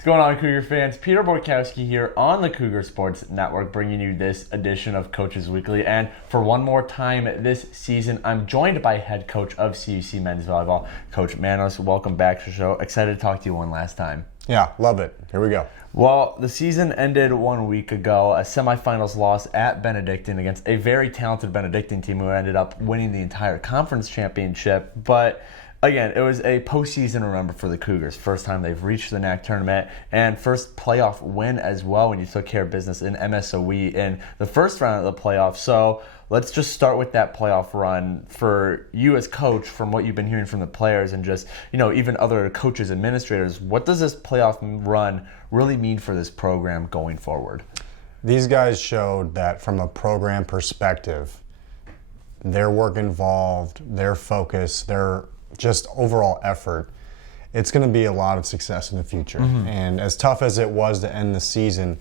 What's going on, Cougar fans? Peter Borkowski here on the Cougar Sports Network, bringing you this edition of Coaches Weekly. And for one more time this season, I'm joined by head coach of CUC men's volleyball, Coach Manos. Welcome back to the show. Excited to talk to you one last time. Yeah, love it. Here we go. Well, the season ended 1 week ago, a semifinals loss at Benedictine against a very talented Benedictine team who ended up winning the entire conference championship. But again, it was a postseason, remember, for the Cougars. First time they've reached the NAC tournament and first playoff win as well when you took care of business in MSOE in the first round of the playoffs. So let's just start with that playoff run. For you as coach, from what you've been hearing from the players and just, even other coaches, administrators, what does this playoff run really mean for this program going forward? These guys showed that from a program perspective, their work involved, their focus, their just overall effort, it's going to be a lot of success in the future. Mm-hmm. And as tough as it was to end the season,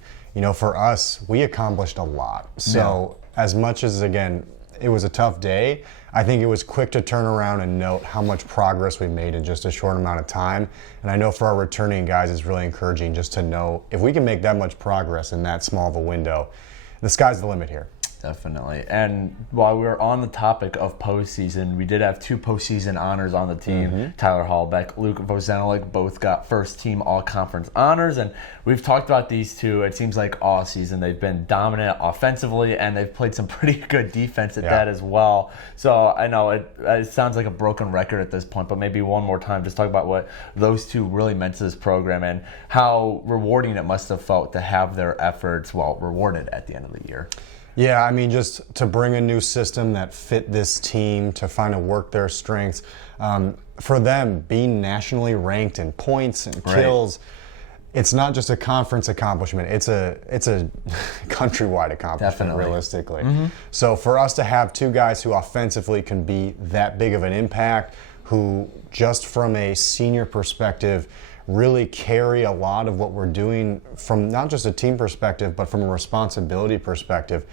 for us, we accomplished a lot. So as much as, again, it was a tough day, I think it was quick to turn around and note how much progress we made in just a short amount of time. And I know for our returning guys, it's really encouraging just to know if we can make that much progress in that small of a window, the sky's the limit here. Definitely. And while we were on the topic of postseason, we did have two postseason honors on the team. Mm-hmm. Tyler Hallbeck, Luke Vozenelik both got first team all-conference honors. And we've talked about these two, it seems like all season. They've been dominant offensively, and they've played some pretty good defense at that as well. So I know it sounds like a broken record at this point, but maybe one more time, just talk about what those two really meant to this program and how rewarding it must have felt to have their efforts, rewarded at the end of the year. Yeah, I mean, just to bring a new system that fit this team, to find to work their strengths. For them, being nationally ranked in points and kills, it's not just a conference accomplishment. It's a countrywide accomplishment, realistically. Mm-hmm. So for us to have two guys who offensively can be that big of an impact, who just from a senior perspective really carry a lot of what we're doing from not just a team perspective, but from a responsibility perspective.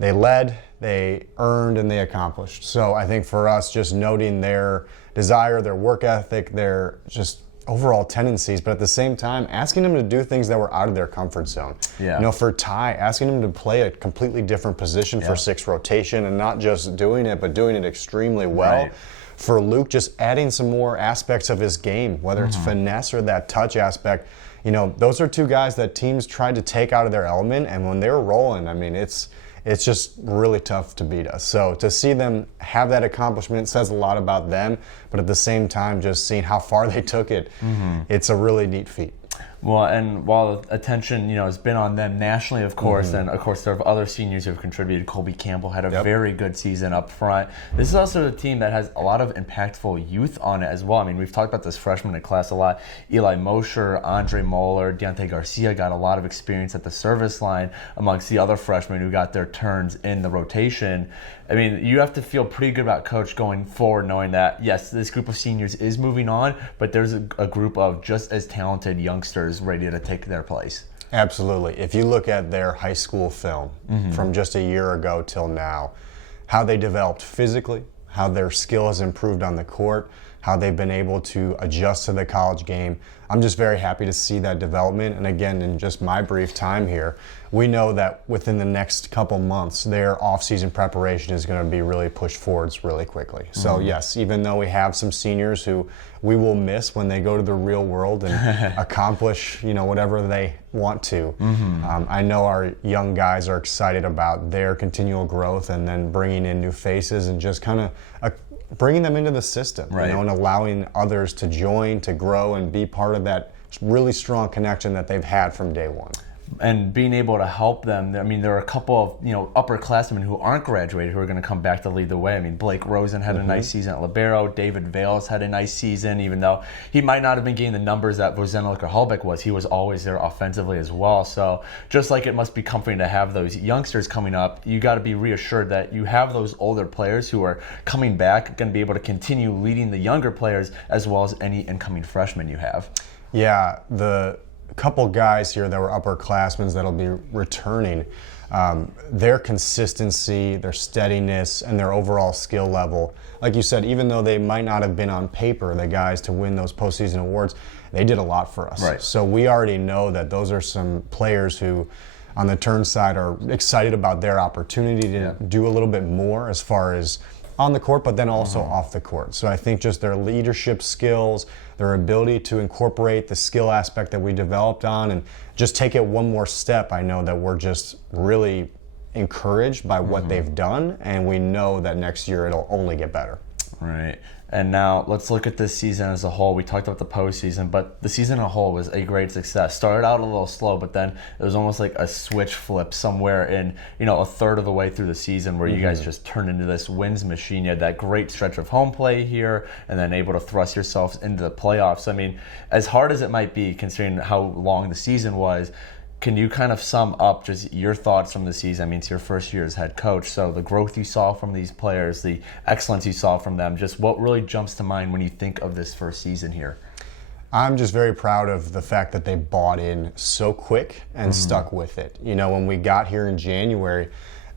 They led, they earned, and they accomplished. So I think for us, just noting their desire, their work ethic, their just overall tendencies, but at the same time, asking them to do things that were out of their comfort zone. Yeah. For Ty, asking him to play a completely different position for sixth rotation and not just doing it, but doing it extremely well. Right. For Luke, just adding some more aspects of his game, whether it's finesse or that touch aspect. Those are two guys that teams tried to take out of their element, and when they were rolling, I mean, it's just really tough to beat us. So to see them have that accomplishment says a lot about them, but at the same time, just seeing how far they took it, it's a really neat feat. Well, and while attention, has been on them nationally, of course, and of course there are other seniors who have contributed. Colby Campbell had a very good season up front. This is also a team that has a lot of impactful youth on it as well. I mean, we've talked about this freshman in class a lot. Eli Mosher, Andre Moeller, Deontay Garcia got a lot of experience at the service line amongst the other freshmen who got their turns in the rotation. I mean, you have to feel pretty good about Coach going forward, knowing that, yes, this group of seniors is moving on, but there's a group of just as talented youngsters ready to take their place. Absolutely. If you look at their high school film from just a year ago till now, how they developed physically, how their skill has improved on the court, how they've been able to adjust to the college game. I'm just very happy to see that development. And again, in just my brief time here, we know that within the next couple months, their off-season preparation is going to be really pushed forwards really quickly. So yes, even though we have some seniors who we will miss when they go to the real world and accomplish, whatever they want to, I know our young guys are excited about their continual growth and then bringing in new faces and just kind of bringing them into the system, and allowing others to join, to grow, and be part of that really strong connection that they've had from day one. And being able to help them. I mean, there are a couple of upperclassmen who aren't graduated who are going to come back to lead the way. I mean, Blake Rosen had a nice season at libero. David Vales had a nice season, even though he might not have been getting the numbers that Vozenelik or Hallbeck was. He was always there offensively as well. So just like it must be comforting to have those youngsters coming up, you got to be reassured that you have those older players who are coming back, going to be able to continue leading the younger players as well as any incoming freshmen you have. Yeah, the couple guys here that were upperclassmen that'll be returning. their consistency, their steadiness, and their overall skill level. Like you said, even though they might not have been on paper the guys to win those postseason awards, they did a lot for us. Right. So we already know that those are some players who, on the turn side, are excited about their opportunity to do a little bit more as far as on the court, but then also off the court. So I think just their leadership skills, their ability to incorporate the skill aspect that we developed on and just take it one more step. I know that we're just really encouraged by what they've done, and we know that next year it'll only get better. Right. And now let's look at this season as a whole. We talked about the postseason, but the season as a whole was a great success. Started out a little slow, but then it was almost like a switch flip somewhere in, a third of the way through the season where you guys just turned into this wins machine. You had that great stretch of home play here and then able to thrust yourselves into the playoffs. I mean, as hard as it might be considering how long the season was, can you kind of sum up just your thoughts from the season? I mean, it's your first year as head coach, so the growth you saw from these players, the excellence you saw from them, just what really jumps to mind when you think of this first season here? I'm just very proud of the fact that they bought in so quick and stuck with it. When we got here in January,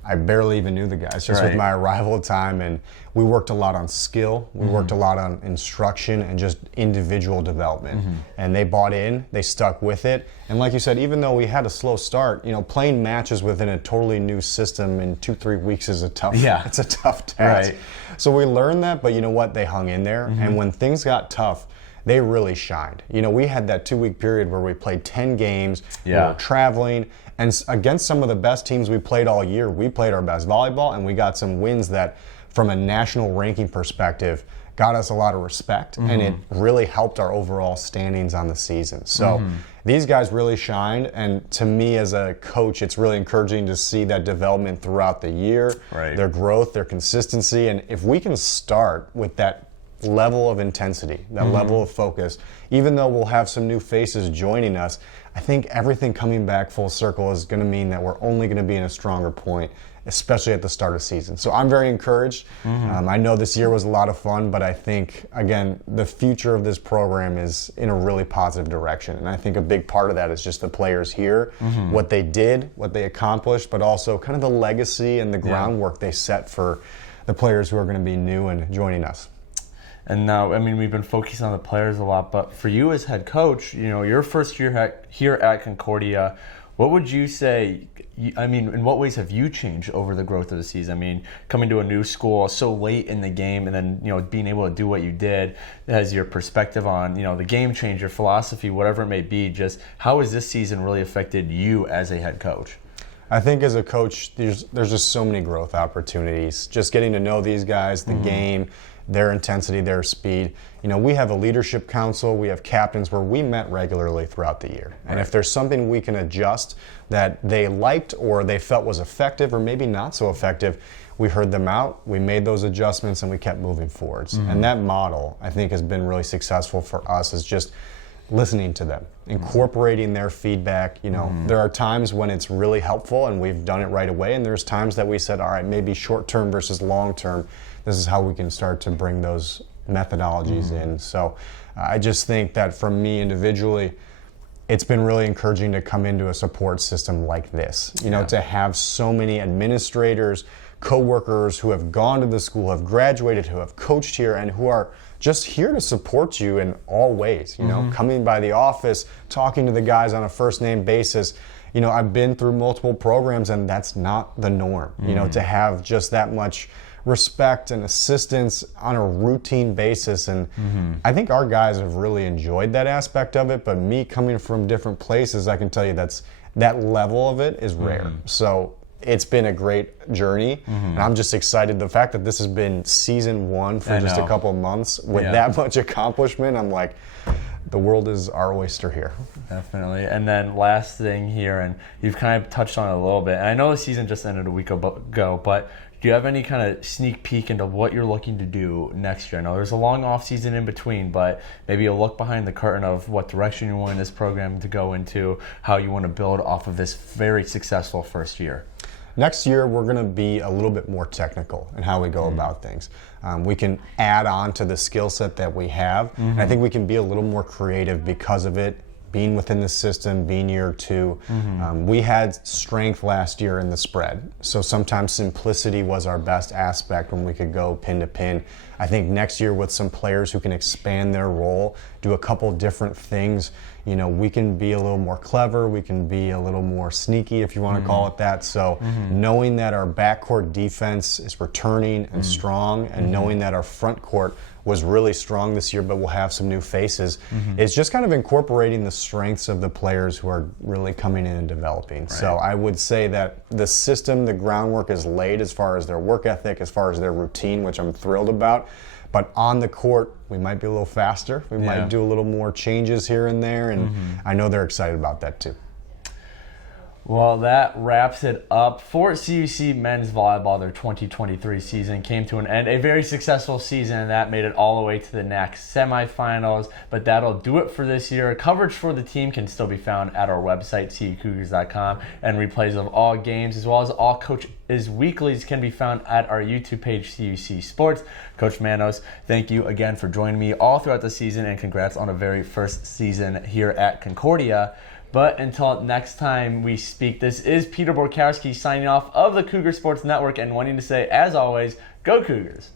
I barely even knew the guys, just with my arrival time, and we worked a lot on skill, we worked a lot on instruction and just individual development. And they bought in, they stuck with it, and like you said, even though we had a slow start, playing matches within a totally new system in 2-3 weeks is it's a tough task. Right. So we learned that, but you know what, they hung in there, and when things got tough, they really shined. We had that 2-week period where we played 10 games, we were traveling, and against some of the best teams we played all year, we played our best volleyball, and we got some wins that, from a national ranking perspective, got us a lot of respect, and it really helped our overall standings on the season. So these guys really shined, and to me as a coach, it's really encouraging to see that development throughout the year, their growth, their consistency, and if we can start with that level of intensity, that level of focus, even though we'll have some new faces joining us, I think everything coming back full circle is going to mean that we're only going to be in a stronger point, especially at the start of season. So I'm very encouraged. I know this year was a lot of fun, but I think, again, the future of this program is in a really positive direction. And I think a big part of that is just the players here, what they did, what they accomplished, but also kind of the legacy and the groundwork they set for the players who are going to be new and joining us. And now, I mean, we've been focusing on the players a lot, but for you as head coach, your first year here at Concordia, what would you say, in what ways have you changed over the growth of the season? I mean, coming to a new school so late in the game and then, being able to do what you did, has your perspective on, the game change, your philosophy, whatever it may be, just how has this season really affected you as a head coach? I think as a coach, there's just so many growth opportunities. Just getting to know these guys, the game, their intensity, their speed. We have a leadership council, we have captains where we met regularly throughout the year. And if there's something we can adjust that they liked or they felt was effective or maybe not so effective, we heard them out, we made those adjustments, and we kept moving forwards. And that model, I think, has been really successful for us, is just listening to them, incorporating their feedback. There are times when it's really helpful and we've done it right away, and there's times that we said, all right, maybe short term versus long term, this is how we can start to bring those methodologies in. So I just think that for me individually, it's been really encouraging to come into a support system like this, to have so many administrators, co-workers who have gone to the school, have graduated, who have coached here, and who are just here to support you in all ways, coming by the office, talking to the guys on a first name basis. I've been through multiple programs and that's not the norm, to have just that much respect and assistance on a routine basis. And I think our guys have really enjoyed that aspect of it, but me coming from different places, I can tell you that level of it is rare. So it's been a great journey, and I'm just excited. The fact that this has been season 1 for just a couple of months with that much accomplishment, I'm like, the world is our oyster here. Definitely. And then last thing here, and you've kind of touched on it a little bit, and I know the season just ended a week ago, but do you have any kind of sneak peek into what you're looking to do next year? I know there's a long off season in between, but maybe a look behind the curtain of what direction you want this program to go into, how you want to build off of this very successful first year. Next year, we're going to be a little bit more technical in how we go about things. We can add on to the skill set that we have, and I think we can be a little more creative because of it, being within the system, being year two. We had strength last year in the spread. So sometimes simplicity was our best aspect when we could go pin to pin. I think next year with some players who can expand their role, do a couple different things, we can be a little more clever, we can be a little more sneaky if you want to call it that. So knowing that our backcourt defense is returning and strong, and knowing that our front court was really strong this year, but we'll have some new faces. It's just kind of incorporating the strengths of the players who are really coming in and developing. Right. So I would say that the system, the groundwork is laid as far as their work ethic, as far as their routine, which I'm thrilled about. But on the court, we might be a little faster. We might do a little more changes here and there, and I know they're excited about that too. Well, that wraps it up for CUC men's volleyball. Their 2023 season came to an end. A very successful season, and that made it all the way to the next semifinals. But that'll do it for this year. Coverage for the team can still be found at our website, cucougars.com, and replays of all games, as well as all Coach's Weeklies, can be found at our YouTube page, CUC Sports. Coach Manos, thank you again for joining me all throughout the season, and congrats on a very first season here at Concordia. But until next time we speak, this is Peter Borkowski signing off of the Cougar Sports Network and wanting to say, as always, go Cougars.